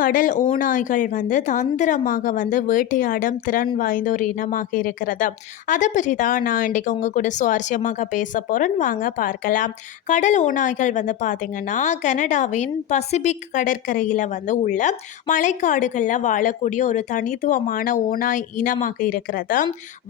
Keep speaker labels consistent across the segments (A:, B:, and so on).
A: கடல் ஓநாய்கள் வந்து தந்திரமாக வந்து வேட்டையாடும் திறன் வாய்ந்த ஒரு இனமாக இருக்கிறது. அதை பற்றி தான் நான் இன்றைக்கு உங்கள் கூட சுவாரஸ்யமாக பேச போகிறேன் வாங்க பார்க்கலாம். கடல் ஓநாய்கள் வந்து பார்த்திங்கன்னா கனடாவின் பசிபிக் கடற்கரையில் வந்து உள்ள மலைக்காடுகளில் வாழக்கூடிய ஒரு தனித்துவமான ஓநாய் இனமாக இருக்கிறது.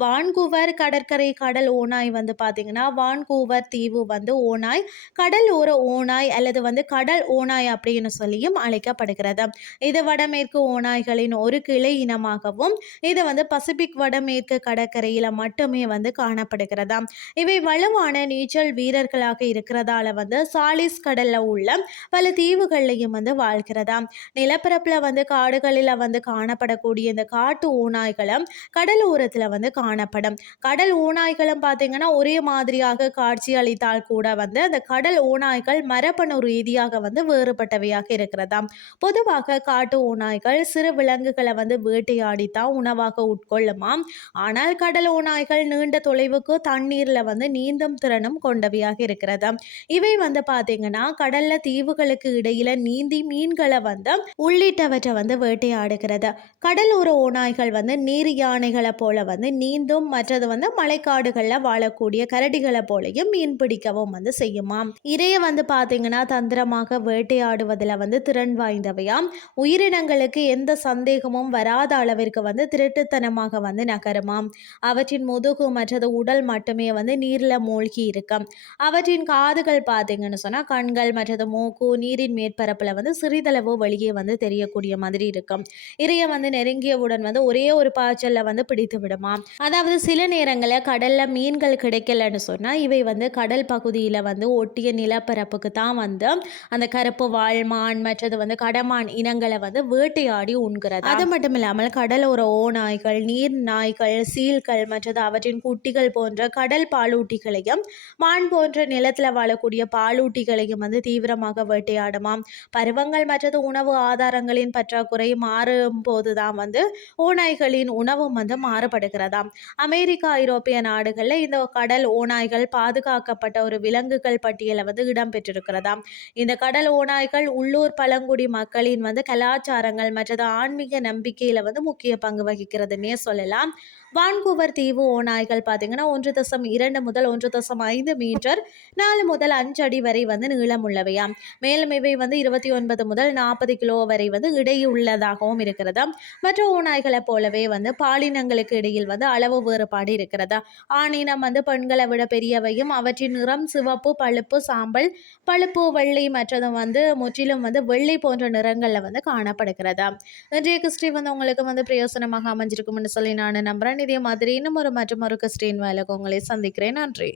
A: வான்கூவர் கடற்கரை கடல் ஓநாய் வந்து பார்த்திங்கன்னா வான்கூவர் தீவு வந்து ஓநாய் கடல் ஓர ஓநாய் அல்லது வந்து கடல் ஓநாய் அப்படின்னு சொல்லியும் அழைக்கப்படுகிறது. இது வடமேற்கு ஓநாய்களின் ஒரு கிளை இனமாகவும் இது வந்து பசிபிக் வடமேற்கு கடற்கரையில் மட்டுமே வந்து காணப்படுகிறதாம் இவை வலுவான நீச்சல் வீரர்களாக இருக்கிறதால வந்து சாலிஸ் கடல்ல உள்ள பல தீவுகள்லையும் வந்து வாழ்கிறதா? நிலப்பரப்புல வந்து காடுகளில் வந்து காணப்படக்கூடிய இந்த காட்டு ஓநாய்களும் கடல் ஓரத்தில் வந்து காணப்படும். கடல் ஓநாய்களும் பார்த்தீங்கன்னா ஒரே மாதிரியாக காட்சி அளித்தால் கூட வந்து அந்த கடல் ஓநாய்கள் மரபணு ரீதியாக வந்து வேறுபட்டவையாக இருக்கிறதா? பொதுவாக காட்டு ஓநாய்கள் சிறு விலங்குகளை வந்து வேட்டையாடித்தான் உணவாக உட்கொள்ளுமாம். ஆனால் கடல் ஓநாய்கள் நீண்ட தொலைவுக்கு தண்ணீரில் வந்து நீந்தும் திறனும் கொண்டவையாக இருக்கிறது. இவை வந்து பார்த்தீங்கன்னா கடல்ல தீவுகளுக்கு இடையில நீந்தி மீன்களை வந்து உள்ளிட்டவற்றை வந்து வேட்டையாடுகிறது. கடலோர ஓநாய்கள் வந்து நீர் யானைகளை போல வந்து நீந்தும் மற்றது வந்து மலைக்காடுகளில் வாழக்கூடிய கரடிகளை போலையும் மீன் பிடிக்கவும் வந்து செய்யுமாம். இறைய வந்து பார்த்தீங்கன்னா தந்திரமாக வேட்டையாடுவதில் வந்து திறன் வாய்ந்தவையாம். உயிரினங்களுக்கு எந்த சந்தேகமும் வராத அளவிற்கு வந்து திருட்டுத்தனமாக வந்து நகருமாம். அவற்றின் முதுகு மற்றது உடல் மட்டுமே வந்து நீரில் மூழ்கி இருக்கும். அவற்றின் காதுகள் பார்த்தீங்கன்னு சொன்னால் கண்கள் மற்றது மூக்கு நீரின் மேற்பரப்பில் வந்து சிறிதளவு வெளியே வந்து தெரியக்கூடிய மாதிரி இருக்கும். இறைய வந்து நெருங்கியவுடன் வந்து ஒரே ஒரு பாய்ச்சலில் வந்து பிடித்து விடுமாம். அதாவது சில நேரங்களில் கடலில் மீன்கள் கிடைக்கலன்னு சொன்னால் இவை வந்து கடல் பகுதியில் வந்து ஒட்டிய நிலப்பரப்புக்கு தான் வந்து அந்த கருப்பு வாழ்மான் மற்றது வந்து கடமான் இனங்கள் வந்து வேட்டையாடி உண்கிறது. அது மட்டும் இல்லாமல் கடலோர ஓநாய்கள் நீர் நாய்கள் சீல்கள் மற்றது அவற்றின் குட்டிகள் போன்ற கடல் பாலூட்டிகளையும் மான் போன்ற நிலத்தில் வாழக்கூடிய பாலூட்டிகளையும் வந்து தீவிரமாக வேட்டையாடுமாம். பருவங்கள் மற்றது உணவு ஆதாரங்களின் பற்றாக்குறை மாறும் போதுதான் வந்து ஓநாய்களின் உணவும் வந்து மாறுபடுகிறதாம். அமெரிக்கா ஐரோப்பிய நாடுகளில் இந்த கடல் ஓநாய்கள் பாதுகாக்கப்பட்ட ஒரு விலங்குகள் பட்டியலை வந்து இடம்பெற்றிருக்கிறதாம். இந்த கடல் ஓநாய்கள் உள்ளூர் பழங்குடி மக்களின் வந்து கலாச்சாரங்கள் மற்றது ஆன்மீக நம்பிக்கையில் வந்து முக்கிய பங்கு வகிக்கிறதுன்னே சொல்லலாம். வான்கூவர் தீவு ஓநாய்கள் பார்த்தீங்கன்னா ஒன்று தசம் இரண்டு முதல் ஒன்று தசம் ஐந்து மீட்டர் நாலு முதல் அஞ்சு அடி வரை வந்து நீளம் உள்ளவையாம் மேலும் இவை வந்து இருபத்தி ஒன்பது முதல் நாற்பது கிலோ வரை வந்து இடையுள்ளதாகவும் இருக்கிறதா. மற்ற ஓநாய்களை போலவே வந்து பாலினங்களுக்கு இடையில் வந்து அளவு வேறுபாடு இருக்கிறதா. ஆணினம் வந்து பெண்களை விட பெரியவையும் அவற்றின் நிறம் சிவப்பு பழுப்பு சாம்பல் பழுப்பு வெள்ளை மற்றதும் வந்து முற்றிலும் வந்து வெள்ளை போன்ற நிறங்களில் வந்து காணப்படுகிறதா? இன்றைய கிறிஸ்டி வந்து உங்களுக்கு வந்து பிரயோசனமாக அமைஞ்சிருக்கும்னு சொல்லி நான் நம்புகிறேன் இதே மாதிரி இன்னும் ஒரு மற்றும் ஒரு கிறிஸ்டின் வேலைக்கு உங்களை சந்திக்கிறேன். நன்றி.